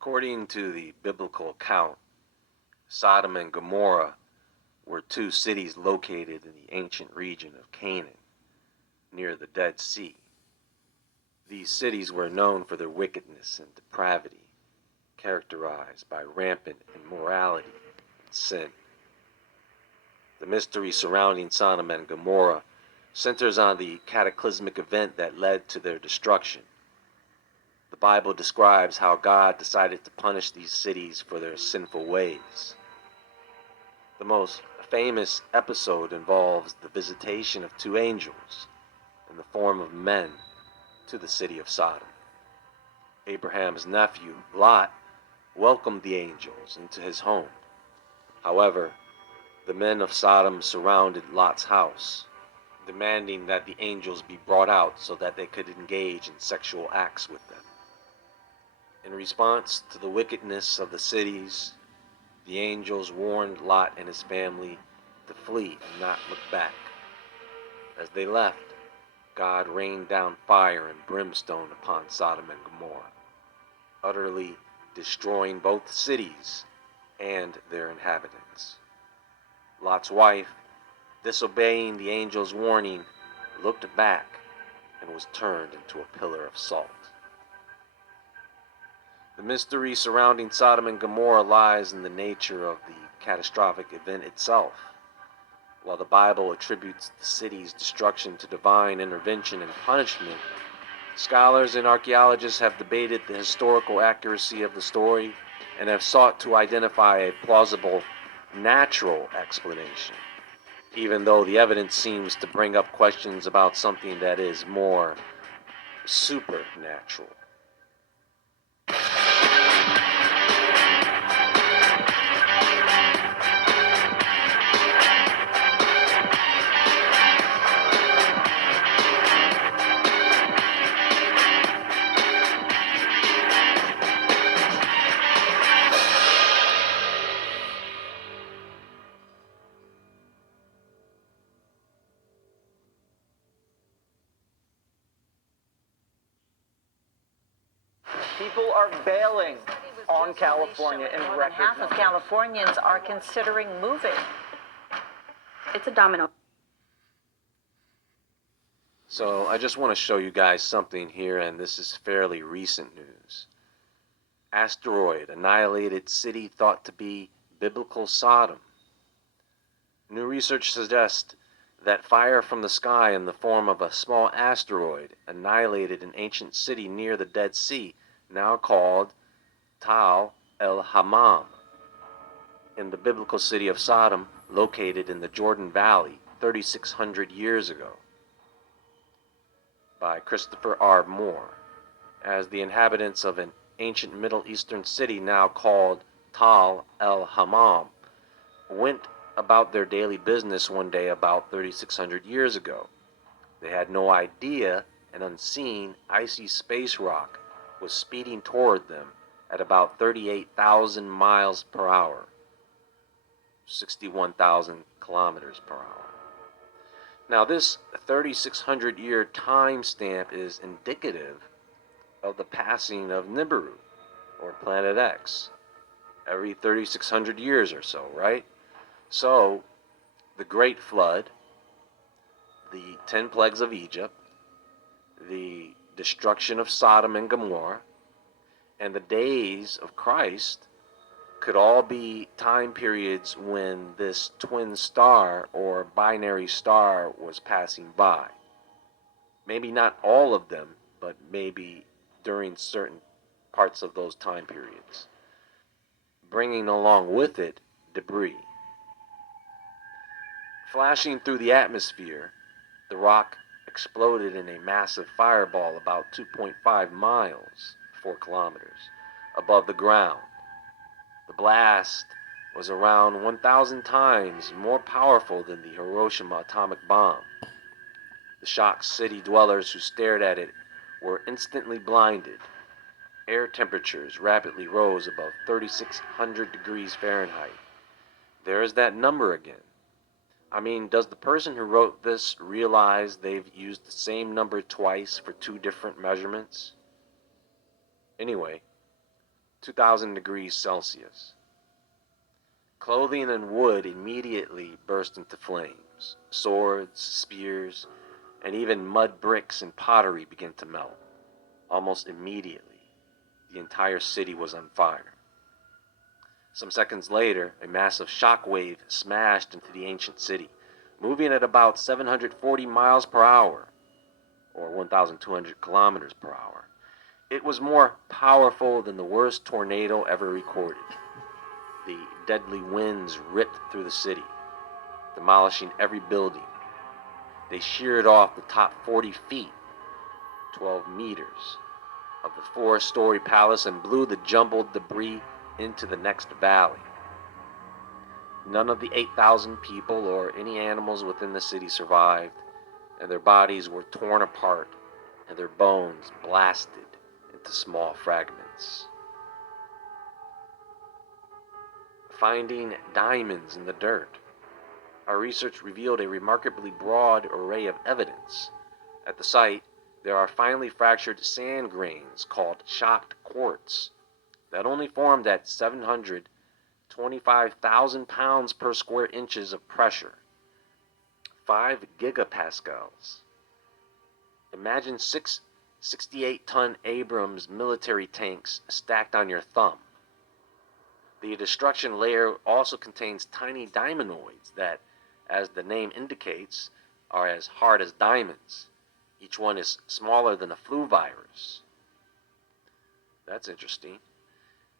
According to the biblical account, Sodom and Gomorrah were two cities located in the ancient region of Canaan, near the Dead Sea. These cities were known for their wickedness and depravity, characterized by rampant immorality and sin. The mystery surrounding Sodom and Gomorrah centers on the cataclysmic event that led to their destruction. The Bible describes how God decided to punish these cities for their sinful ways. The most famous episode involves the visitation of two angels in the form of men to the city of Sodom. Abraham's nephew, Lot, welcomed the angels into his home. However, the men of Sodom surrounded Lot's house, demanding that the angels be brought out so that they could engage in sexual acts with them. In response to the wickedness of the cities, the angels warned Lot and his family to flee and not look back. As they left, God rained down fire and brimstone upon Sodom and Gomorrah, utterly destroying both cities and their inhabitants. Lot's wife, disobeying the angel's warning, looked back and was turned into a pillar of salt. The mystery surrounding Sodom and Gomorrah lies in the nature of the catastrophic event itself. While the Bible attributes the city's destruction to divine intervention and punishment, scholars and archaeologists have debated the historical accuracy of the story and have sought to identify a plausible natural explanation, even though the evidence seems to bring up questions about something that is more supernatural. People are bailing on California in More than record half of numbers. Californians are considering moving. It's a domino. So I just want to show you guys something here, and this is fairly recent news. Asteroid annihilated city thought to be biblical Sodom. New research suggests that fire from the sky in the form of a small asteroid annihilated an ancient city near the Dead Sea, now called Tal el-Hammam, in the biblical city of Sodom, located in the Jordan Valley 3,600 years ago. By Christopher R. Moore, as the inhabitants of an ancient Middle Eastern city now called Tal el-Hammam went about their daily business one day about 3,600 years ago. They had no idea an unseen icy space rock was speeding toward them at about 38,000 miles per hour, 61,000 kilometers per hour. Now, this 3,600 year time stamp is indicative of the passing of Nibiru, or Planet X, every 3,600 years or so, right? So, the Great Flood, the 10 plagues of Egypt, the destruction of Sodom and Gomorrah, and the days of Christ could all be time periods when this twin star or binary star was passing by. Maybe not all of them, but maybe during certain parts of those time periods, bringing along with it debris. Flashing through the atmosphere, the rock exploded in a massive fireball about 2.5 miles, 4 kilometers, above the ground. The blast was around 1,000 times more powerful than the Hiroshima atomic bomb. The shocked city dwellers who stared at it were instantly blinded. Air temperatures rapidly rose above 3,600 degrees Fahrenheit. There is that number again. I mean, does the person who wrote this realize they've used the same number twice for two different measurements? Anyway, 2,000 degrees Celsius. Clothing and wood immediately burst into flames. Swords, spears, and even mud bricks and pottery began to melt. Almost immediately, the entire city was on fire. Some seconds later, a massive shock wave smashed into the ancient city, moving at about 740 miles per hour, or 1,200 kilometers per hour. It was more powerful than the worst tornado ever recorded. The deadly winds ripped through the city, demolishing every building. They sheared off the top 40 feet, 12 meters, of the 4-story palace and blew the jumbled debris into the next valley. None of the 8,000 people or any animals within the city survived, and their bodies were torn apart and their bones blasted into small fragments. Finding diamonds in the dirt. Our research revealed a remarkably broad array of evidence. At the site, there are finely fractured sand grains called shocked quartz that only formed at 725,000 pounds per square inches of pressure, 5 gigapascals. Imagine 6 68-ton Abrams military tanks stacked on your thumb. The destruction layer also contains tiny diamondoids that, as the name indicates, are as hard as diamonds. Each one is smaller than a flu virus. That's interesting.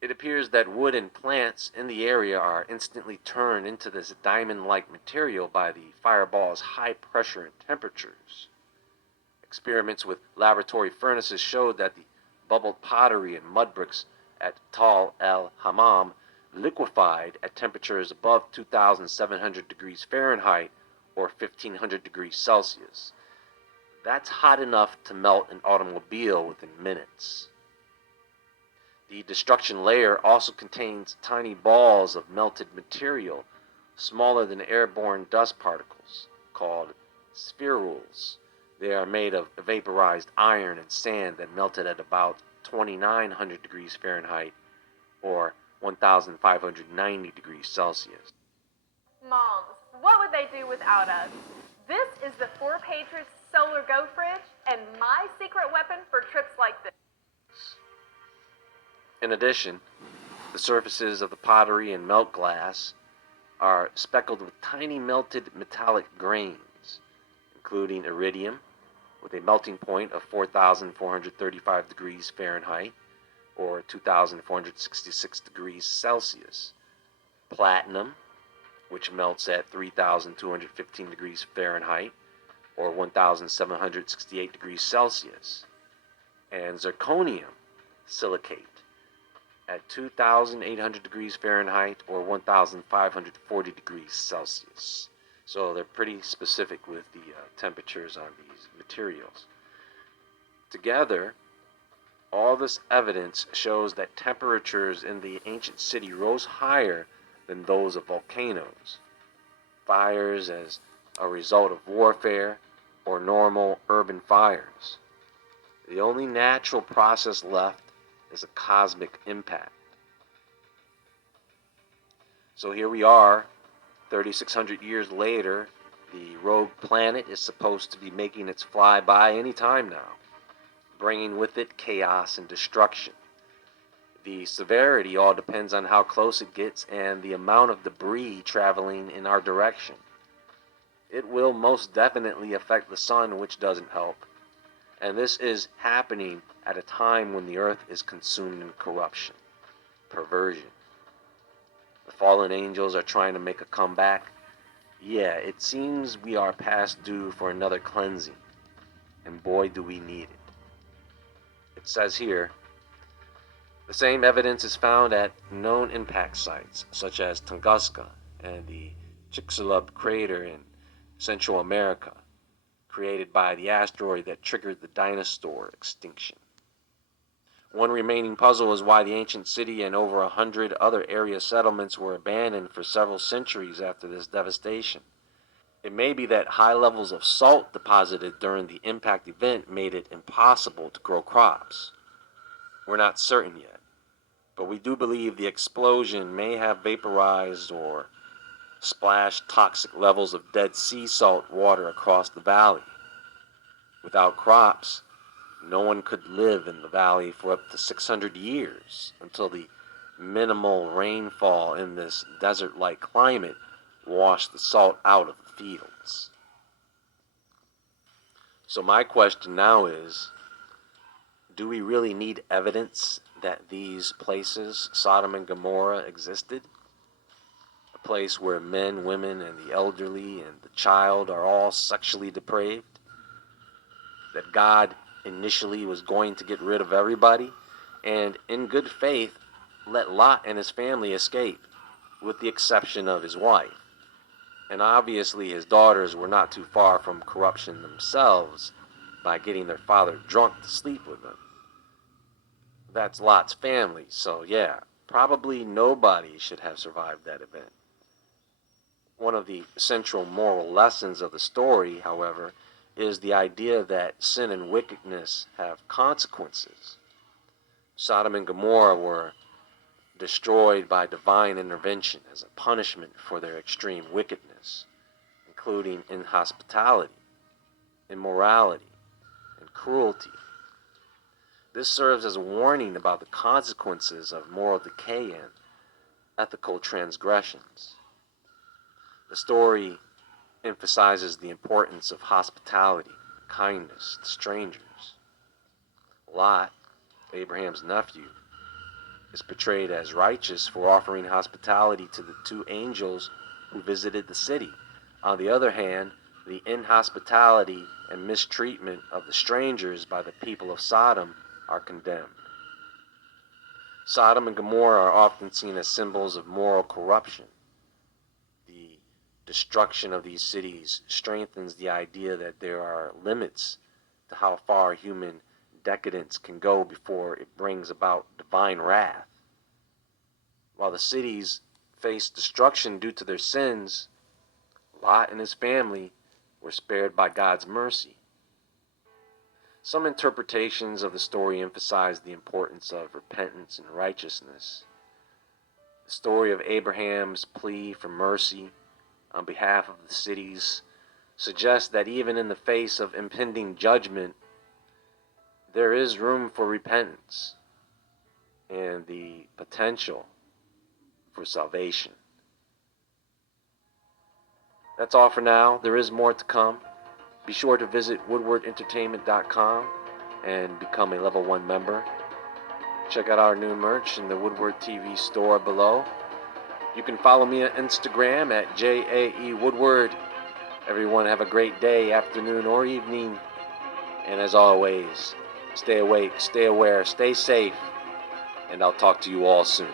It appears that wood and plants in the area are instantly turned into this diamond-like material by the fireball's high pressure and temperatures. Experiments with laboratory furnaces showed that the bubbled pottery and mud bricks at Tal el Hammam liquefied at temperatures above 2,700 degrees Fahrenheit or 1,500 degrees Celsius. That's hot enough to melt an automobile within minutes. The destruction layer also contains tiny balls of melted material smaller than airborne dust particles called spherules. They are made of vaporized iron and sand that melted at about 2,900 degrees Fahrenheit or 1,590 degrees Celsius. Moms, what would they do without us? This is the 4-Patriot Solar Go Fridge and my secret weapon for trips like this. In addition, the surfaces of the pottery and melt glass are speckled with tiny melted metallic grains, including iridium, with a melting point of 4,435 degrees Fahrenheit, or 2,466 degrees Celsius, platinum, which melts at 3,215 degrees Fahrenheit, or 1,768 degrees Celsius, and zirconium silicate at 2,800 degrees Fahrenheit, or 1,540 degrees Celsius. So they're pretty specific with the temperatures on these materials. Together, all this evidence shows that temperatures in the ancient city rose higher than those of volcanoes, fires as a result of warfare, or normal urban fires. The only natural process left is a cosmic impact. So here we are, 3,600 years later. The rogue planet is supposed to be making its flyby any time now, bringing with it chaos and destruction. The severity all depends on how close it gets and the amount of debris traveling in our direction. It will most definitely affect the sun, which doesn't help. And this is happening at a time when the earth is consumed in corruption, perversion. The fallen angels are trying to make a comeback. Yeah, it seems we are past due for another cleansing. And boy, do we need it. It says here, the same evidence is found at known impact sites, such as Tunguska and the Chicxulub crater in Central America, created by the asteroid that triggered the dinosaur extinction. One remaining puzzle is why the ancient city and over 100 other area settlements were abandoned for several centuries after this devastation. It may be that high levels of salt deposited during the impact event made it impossible to grow crops. We're not certain yet. but we do believe the explosion may have vaporized or splashed toxic levels of Dead Sea salt water across the valley. Without crops, no one could live in the valley for up to 600 years until the minimal rainfall in this desert-like climate washed the salt out of the fields. So my question now is, do we really need evidence that these places, Sodom and Gomorrah, existed? A place where men, women, and the elderly and the child are all sexually depraved? That God initially was going to get rid of everybody, and in good faith let Lot and his family escape, with the exception of his wife. And obviously his daughters were not too far from corruption themselves by getting their father drunk to sleep with them. That's Lot's family, so yeah, probably nobody should have survived that event. One of the central moral lessons of the story, however, is the idea that sin and wickedness have consequences. Sodom and Gomorrah were destroyed by divine intervention as a punishment for their extreme wickedness, including inhospitality, immorality, and cruelty. This serves as a warning about the consequences of moral decay and ethical transgressions. The story emphasizes the importance of hospitality, kindness to strangers. Lot, Abraham's nephew, is portrayed as righteous for offering hospitality to the two angels who visited the city. On the other hand, the inhospitality and mistreatment of the strangers by the people of Sodom are condemned. Sodom and Gomorrah are often seen as symbols of moral corruption. The destruction of these cities strengthens the idea that there are limits to how far human decadence can go before it brings about divine wrath. While the cities faced destruction due to their sins, Lot and his family were spared by God's mercy. Some interpretations of the story emphasize the importance of repentance and righteousness. The story of Abraham's plea for mercy on behalf of the cities suggests that even in the face of impending judgment, there is room for repentance and the potential for salvation. That's all for now. There is more to come. Be sure to visit woodwardentertainment.com and become a level 1 member. Check out our new merch in the Woodward TV store below. You can follow me on Instagram at JAEWoodward. Everyone have a great day, afternoon, or evening. And as always, stay awake, stay aware, stay safe, and I'll talk to you all soon.